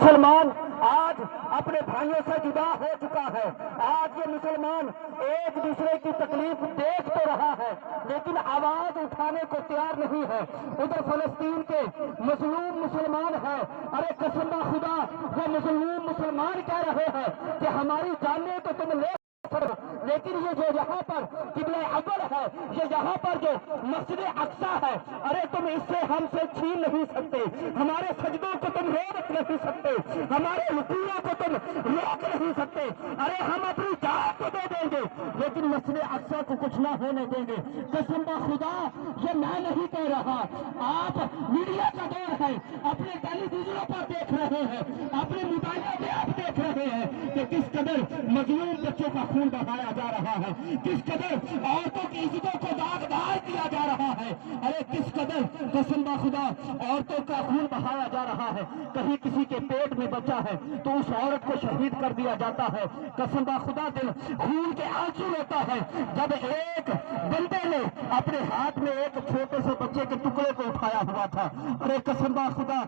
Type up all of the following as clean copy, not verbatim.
مسلمان آج اپنے بھائیوں سے جدا ہو چکا ہے. آج یہ مسلمان ایک دوسرے کی تکلیف دیکھ تو رہا ہے لیکن آواز اٹھانے کو تیار نہیں ہے. ادھر فلسطین کے مظلوم مسلمان ہیں. ارے قسم خدا وہ مظلوم مسلمان کہہ رہے ہیں کہ ہماری جانیں تو تم لے، لیکن یہ جو یہاں پر قبلہ اول ہے، یہ یہاں پر جو مسجد اقصی ہے، ارے تم اس سے ہم سے چھین نہیں سکتے. ہمارے سجدوں کو تم روک نہیں سکتے، ہمارے رکوعوں کو تم روک نہیں سکتے. ارے ہم اپنی جان کو دے دیں گے لیکن مسجد اقصی کو کچھ نہ ہونے دیں گے. قسم خدا یہ میں نہیں کہہ رہا، آپ میڈیا کا دور ہے، اپنے ٹیلی ویژنوں پر دیکھ رہے ہیں، اپنے موبائلوں میں آپ دیکھ رہے ہیں کہ کس قدر مظلوم بچوں کا خون بہایا جا رہا ہے، کس قدر عورتوں کی عزتوں کو داغدار کیا جا رہا ہے. ارے کس قدر قسم خدا عورتوں کا خون بہایا جا رہا ہے. کہیں کسی کے پیٹ میں بچہ ہے تو اس عورت کو شہید کر دیا جاتا ہے. قسم خدا دل خون کے آنسو لیتا ہے جب ایک بندے نے اپنے ہاتھ میں ایک چھوٹے سے بچے کے ٹکڑے کو اٹھایا ہوا تھا. ارے قسم خدا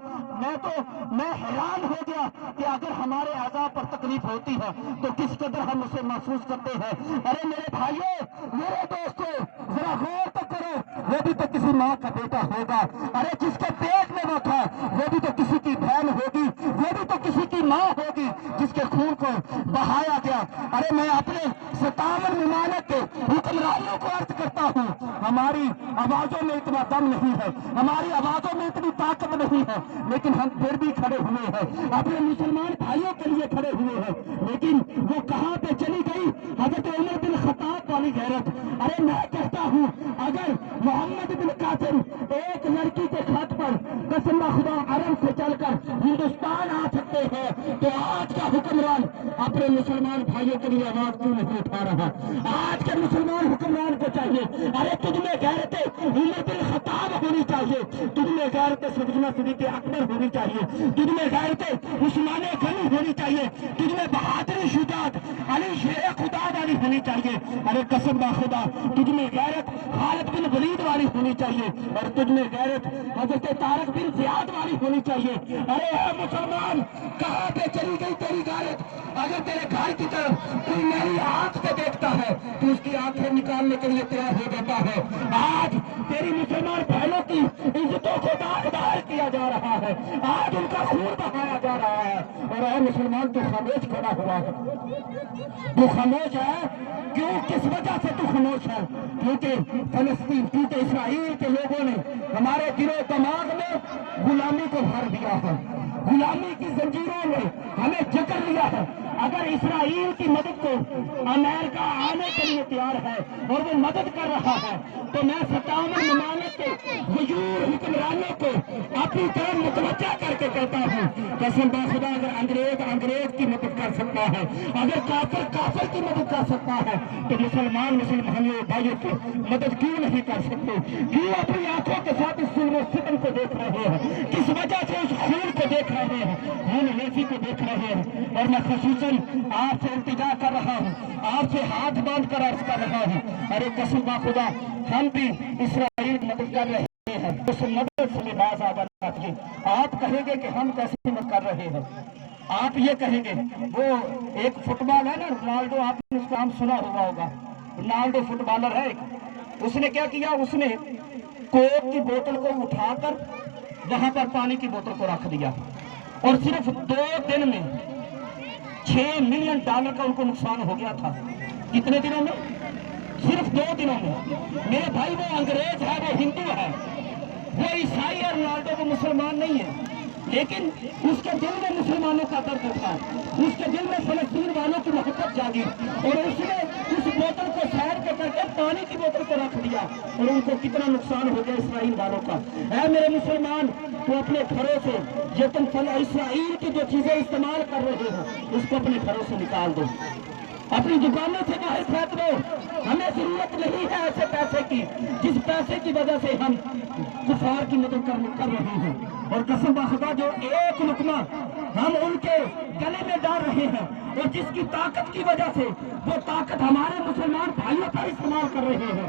میں حیران ہو گیا کہ اگر ہمارے اعضاء پر تکلیف ہوتی ہے تو کس قدر ہم اسے محسوس کرتے ہیں. ارے میرے بھائیوں، میرے دوستوں، ذرا غور تو کرو، وہ بھی تو کسی ماں کا بیٹا ہوگا. ارے جس کے پیٹ میں وہ تھا وہ بھی تو کسی کی بہن ہوگی، وہ بھی تو کسی کی ماں ہوگی جس کے خون کو بہایا گیا. ارے میں اپنے 57 ممالک کے حکمرانوں کو عرض کرتا ہوں، ہماری آوازوں میں اتنا دم نہیں ہے، ہماری آوازوں میں اتنی طاقت نہیں ہے، لیکن ہم پھر بھی کھڑے ہوئے ہیں، اپنے مسلمان بھائیوں کے لیے کھڑے ہوئے ہیں. لیکن وہ کہاں پہ چلی گئی حضرت عمر بن خطاب والی غیرت. ارے میں کہتا ہوں اگر محمد بن قاسم ایک لڑکی کے خط پر قسم خدا عرب سے چل کر ہندوستان آ سکتے ہیں تو آج کا حکمران اپنے مسلمان بھائیوں کے لیے آواز کیوں نہیں اٹھا رہا؟ آج کے مسلمان حکمران کو چاہیے، ارے تجھ میں غیرت عمر بن خطاب ہونی چاہیے، تجھ میں غیرت سیدنا صدیق اکبر ہونی چاہیے، تجھ میں غیرت عثمان غنی ہونی چاہیے، تجھ میں بہادری شجاعت علی شیر خدا والی ہونی چاہیے. ارے قسم خدا تجھ میں غیرت خالد بن ولید والی ہونی چاہیے اور تجھ میں غیرت حضرت طارق بن زیاد والی ہونی چاہیے. ارے اے مسلمان، کہاں پہ چلی گئی تیری غیرت؟ اگر تیرے گھر کی طرف کوئی میری آنکھ سے دیکھتا ہے تو اس کی آنکھیں نکالنے کے لیے تیار ہو جاتا ہے. آج تیری مسلمان بھائیوں کی عزتوں کو داغدار کیا جا رہا ہے، آج ان کا خون بہایا جا رہا ہے. اور اے مسلمان، تو خاموش کھڑا ہوا ہے. تو خاموش ہے کیوں؟ کس وجہ سے تو خاموش ہے؟ کیونکہ فلسطین، کیونکہ اسرائیل کے لوگوں نے ہمارے دل و دماغ میں غلامی کو بھر دیا ہے، غلامی کی زنجیروں نے ہمیں جکڑ لیا ہے. اگر اسرائیل کی مدد کو امریکہ آنے کے لیے تیار ہے اور وہ مدد کر رہا ہے تو میں 57 ممالک کے غیور حکمرانوں کو اپنی طرف متوجہ کر کے کہتا ہوں، قسم خدا اگر انگریز کی مدد کر سکتا ہے، اگر کافر کی مدد کر سکتا ہے تو مسلمان بھائیوں کی مدد کیوں نہیں کر سکتے؟ کیوں اپنی آنکھوں کے ساتھ اس ظلم و ستم کو دیکھ رہے ہیں؟ کس وجہ سے اس خون کو دیکھ رہے ہیں، خون ریزی کو دیکھ رہے ہیں؟ اور میں خصوصاً آپ سے التجا کر رہا ہوں، آپ سے ہاتھ باندھ کر عرض کر رہا ہوں، ارے قسم خدا ہم بھی اسرائیل کی مدد کر رہے ہیں، اس مدد سے باز آ جانا چاہیے. آپ کہیں گے کہ ہم کیسے مدد کر رہے ہیں؟ آپ یہ کہیں گے، وہ ایک فٹ بال ہے نا رونالڈو، آپ نے اس کا نام سنا ہوا ہوگا، رونالڈو فٹ بالر ہے، اس نے کیا کیا؟ اس نے کوک کی بوتل کو اٹھا کر وہاں پر پانی کی بوتل کو رکھ دیا اور صرف 2 دن میں $6 ملین کا ان کو نقصان ہو گیا تھا. کتنے دنوں میں؟ صرف 2 دنوں میں. میرے بھائی وہ انگریز ہے، وہ ہندو ہے، وہ عیسائی ہے، رونالڈو وہ مسلمان نہیں ہے، لیکن اس کے دل میں مسلمانوں کا درد تھا، اس کے دل میں فلسطین والوں کی محبت جاگی اور اس نے اس بوتل کو سائڈ کر کے پانی کی بوتل کو رکھ دیا اور ان کو کتنا نقصان ہو گیا اسرائیل والوں کا. اے میرے مسلمان، تو اپنے گھروں سے یہ تم اسرائیل کی جو چیزیں استعمال کر رہے ہو اس کو اپنے گھروں سے نکال دو، اپنی دکانوں سے باہر پھینک دو. ہمیں ضرورت نہیں ہے ایسے پیسے کی جس پیسے کی وجہ سے ہم کفار کی مدد کر رہے ہیں. اور قسم خدا جو ایک لقمہ ہم ان کے گلے میں ڈال رہے ہیں اور جس کی طاقت کی وجہ سے وہ طاقت ہمارے مسلمان بھائیوں پر استعمال کر رہے ہیں،